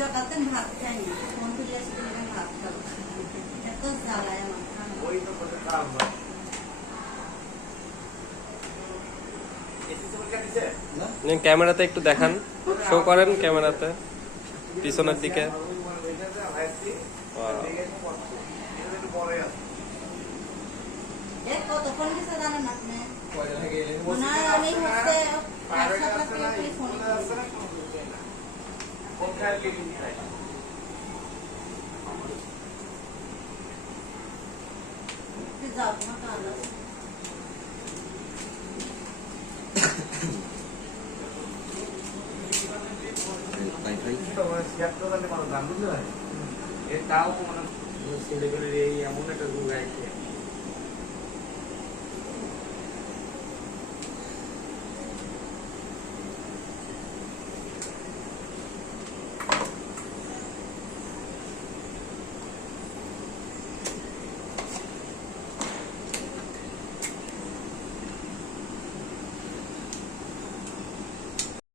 সকাল থেকে ভাত খাইনি, ফোন তুলে আসি ভাত খাবো, এত জ্বালায় আমার। ওই তো কথা খারাপ না। ক্যামেরাতে একটু দেখান, শো করেন ক্যামেরাতে পিছনের দিকে। কতক্ষণ গেছে জানেন আপনি? মনে হয় আমি হচ্ছে 5-7 লাখ টাকা করে ফোন যাও না কাজ আছে। এটাও মানে ছেলেগুলোর এই এমন একটা রোগ আছে